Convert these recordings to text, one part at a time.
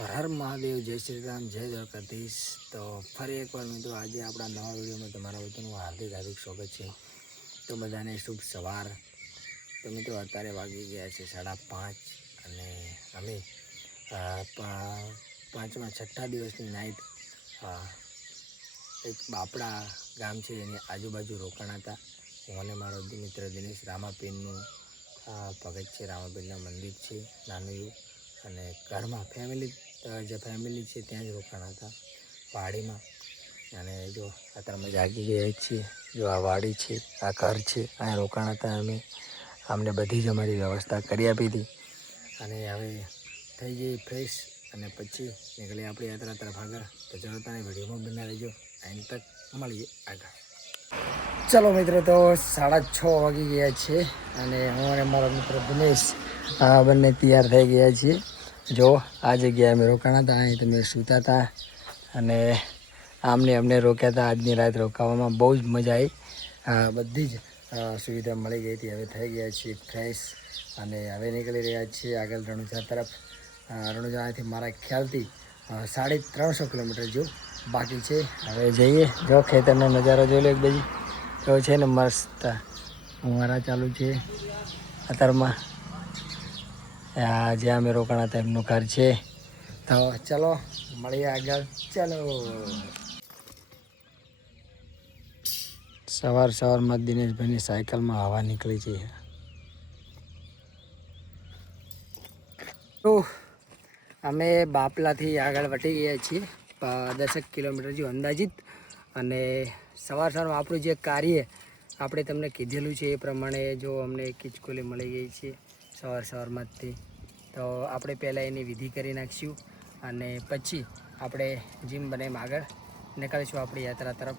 હર હર મહાદેવ, જય શ્રી રામ, જય દ્વારકાધીશ। તો ફરી એકવાર મિત્રો આજે આપણા નવા વિડીયોમાં તમારા બધાનું હાર્દિક હાર્દિક સ્વાગત છે। તો બધાને શુભ સવાર। તો મિત્રો અત્યારે વાગી ગયા છે 5:30 અને અમે પાંચમા છઠ્ઠા દિવસની નાઇટ એક બાપડા ગામ છે એની આજુબાજુ રોકાણા હતા। હું અને મારો મિત્ર દિનેશ રામાપીરનું ભગત છે, રામાપીરના મંદિર છે નાનું એવું, અને ઘરમાં ફેમિલી છે ત્યાં જ રોકાણા હતા વાડીમાં। અને જો અત્યારે અમે જાગી ગયા છીએ। જો આ વાડી છે, આ ઘર છે, અહીંયા રોકાણા હતા અમે। અમને બધી જ અમારી વ્યવસ્થા કરી આપી હતી અને હવે થઈ ગઈ ફ્રેશ અને પછી નીકળી આપણી યાત્રા તરફ આગળ। તો ચલો તને વિડીયોમાં બના રહેજો, એન્ડ તક મળીએ આગળ। ચલો મિત્રો, તો 6:30 વાગી ગયા છે અને હું અને મારો મિત્ર દિનેશ બંને તૈયાર થઈ ગયા છીએ। જો આ જગ્યાએ અમે રોકાણા હતા, અહીં તમે સૂતા હતા અને અમને રોક્યા હતા। આજની રાત રોકાવામાં બહુ જ મજા આવી, બધી જ સુવિધા મળી ગઈ હતી। હવે થઈ ગયા છીએ ફ્રેશ અને હવે નીકળી રહ્યા છીએ આગળ રણુજા તરફ। રણુજા અહીંથી મારા ખ્યાલથી 350 કિલોમીટર જેવું બાકી છે। હવે જઈએ। જો ખેતરનો નજારો જોઈ લો એક બાજુ તો છે ને મસ્ત ફુવારા ચાલુ છે અત્યારમાં। જ્યાં અમે રોકાણા હતા એમનું ઘર છે। તો ચલો મળીએ આગળ, ચલો। સવારમાં દિનેશભાઈની સાયકલમાં હવા નીકળી છે। તો અમે બાપલાથી આગળ વટી ગયા છીએ 10 કિલોમીટર જેવું અંદાજિત। અને સવારમાં આપણું જે કાર્ય આપણે તમને કીધેલું છે એ પ્રમાણે જો અમને ખીચકોલી મળી ગઈ છે સવારમાં જ તે। તો આપણે પહેલાં એની વિધિ કરી નાખીશું અને પછી આપણે જીમ બને આગળ નીકળીશું આપણી યાત્રા તરફ।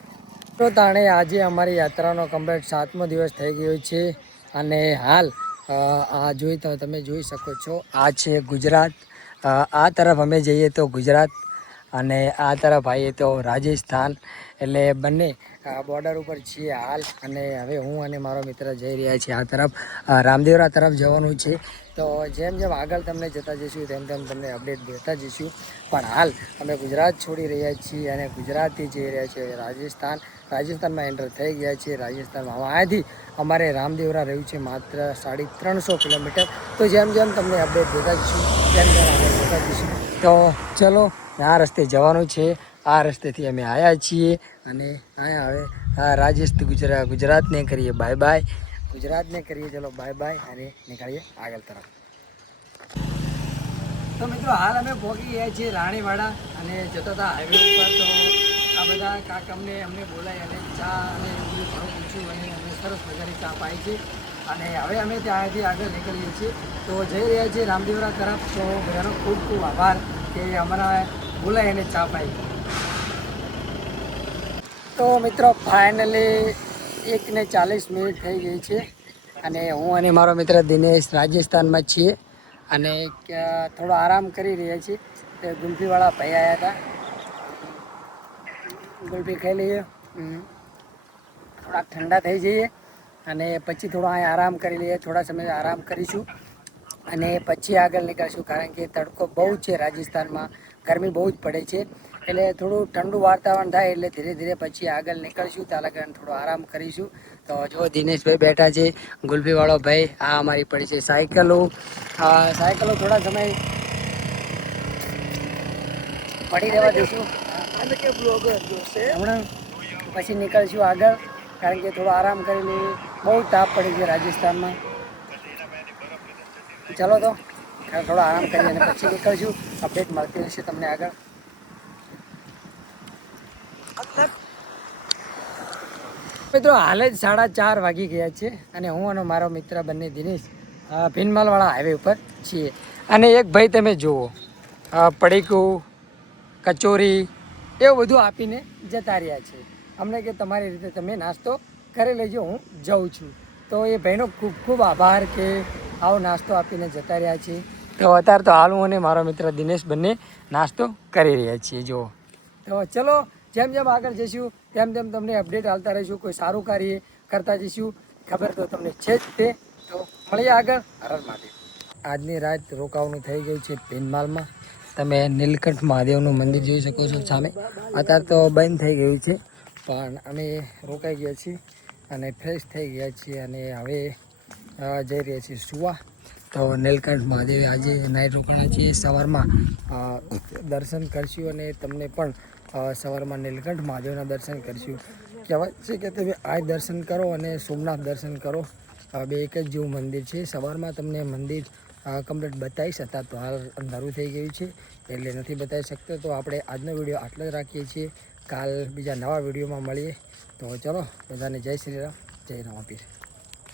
તો તાણે આજે અમારી યાત્રાનો કમ્પ્લીટ 7મો દિવસ થઈ ગયો છે અને હાલ આ તમે જોઈ શકો છો, આ છે ગુજરાત। આ તરફ અમે જઈએ તો ગુજરાત અને આ તરફ આવીએ તો રાજસ્થાન, એટલે બંને બોર્ડર ઉપર છીએ હાલ। અને હવે હું અને મારો મિત્ર જઈ રહ્યા છીએ આ તરફ, રામદેવરા તરફ જવાનું છે। તો જેમ જેમ આગળ તમને જતા જઈશું તેમ તમને અપડેટ દેતા જઈશું। પણ હાલ અમે ગુજરાત છોડી રહ્યા છીએ અને ગુજરાતથી જઈ રહ્યા છીએ રાજસ્થાનમાં એન્ટર થઈ ગયા છીએ। રાજસ્થાનમાં અહીંયાથી અમારે રામદેવરા રહ્યું છે માત્ર 350 કિલોમીટર। તો જેમ જેમ તમને અપડેટ દેતા જઈશું તેમ આગળ જતા જઈશું। તો ચલો, આ રસ્તે જવાનું છે, આ રસ્તેથી અમે આવ્યા છીએ અને અહીંયા હવે ગુજરાતને કરીએ બાય બાય, ગુજરાતને કરીએ ચલો બાય બાય અને નીકળીએ આગળ તરફ। તો મિત્રો હાલ અમે પહોંચી ગયા છીએ રાણીવાડા અને જતા હતા હાઈવે ઉપર। તો આ બધા કાકા અમને બોલાય અને ચા અને એવું બધું ઘણું પૂછ્યું અને અમે સરસ મજાની ચા પાઈ છે અને હવે અમે ત્યાંથી આગળ નીકળીએ છીએ। તો જઈ રહ્યા છીએ રામદેવરા તરફ। તો બધાનો ખૂબ ખૂબ આભાર કે અમારા બોલાય અને ચા પાઈ। તો મિત્રો ફાઇનલી 1:40 થઈ ગઈ છે અને હું અને મારો મિત્ર દિનેશ રાજસ્થાનમાં છીએ અને થોડો આરામ કરી રહ્યા છીએ। તે ગુલ્ફીવાળા ભાઈ આવ્યા હતા, ગુલ્ફી ખાઈ લઈએ, થોડાક ઠંડા થઈ જઈએ અને પછી થોડો અહીં આરામ કરી લઈએ। થોડા સમય આરામ કરીશું અને પછી આગળ નીકળીશું, કારણ કે તડકો બહુ છે રાજસ્થાનમાં, ગરમી બહુ જ પડે છે। એટલે થોડું ઠંડુ વાતાવરણ થાય એટલે ધીરે ધીરે પછી આગળ નીકળીશું, ત્યાં લગન થોડો આરામ કરીશું। તો જો દિનેશભાઈ બેઠા છે, ગુલ્ફીવાળો ભાઈ, આ અમારી પડી છે સાયકલો થોડા સમય પડી રહેવા દઈશું હમણાં, પછી નીકળીશું આગળ, કારણ કે થોડો આરામ કરી લઈએ, બહુ તાપ પડી છે રાજસ્થાનમાં। ચલો તો થોડો આરામ કરીએ અને પછી નીકળશું, અપડેટ મળતી રહેશે તમને આગળ। મિત્રો હાલ જ 4:30 વાગી ગયા છે અને હું અને મારો મિત્ર બંને દિનેશ ભીનમાલવાળા હાઈવે ઉપર છીએ। અને એક ભાઈ તમે જુઓ, પડીકું, કચોરી એવું બધું આપીને જતા રહ્યા છે અમને કે તમારી રીતે તમે નાસ્તો કરી લેજો, હું જાઉં છું। તો એ ભાઈનો ખૂબ ખૂબ આભાર કે આવો નાસ્તો આપીને જતા રહ્યા છે। તો અત્યારે તો હાલ હું અને મારો મિત્ર દિનેશ બંને નાસ્તો કરી રહ્યા છીએ જુઓ। તો ચલો, જેમ જેમ આગળ જઈશું તેમ તેમ તમને અપડેટ આવતા રહીશું, કોઈ સારું કાર્ય કરતા જઈશું, ખબર તો તમને છે જ તે। તો મળીએ આગળ, હર હર મહાદેવ। આજની રાત રોકાવાનું થઈ ગયું છે ભીનમાલમાં તમે નીલકંઠ મહાદેવનું મંદિર જોઈ શકો છો સામે. અત્યારે તો બંધ થઈ ગયું છે, પણ અમે રોકાઈ ગયા છીએ અને ફ્રેશ થઈ ગયા છીએ અને હવે જઈ રહ્યા છીએ સુવા. તો નીલકંઠ મહાદેવે આજે નાઇટ રોકાણા છીએ. સવારમાં દર્શન કરશું અને તમને પણ સવારમાં નીલકંઠ મહાદેવના દર્શન કરશું. કહેવાય છે કે તમે આ દર્શન કરો અને સોમનાથ દર્શન કરો, બે એક જ જેવું મંદિર છે. સવારમાં તમને મંદિર કમ્પ્લીટ બતાવીશ, હતા તો હાલ અંધારું થઈ ગયું છે એટલે નથી બતાવી શકતો. તો આપણે આજનો વિડીયો આટલો જ રાખીએ છીએ. કાલ બીજા નવા વિડીયોમાં મળીએ. તો ચલો, બધાને જય શ્રી રામ, જય રામાપીર.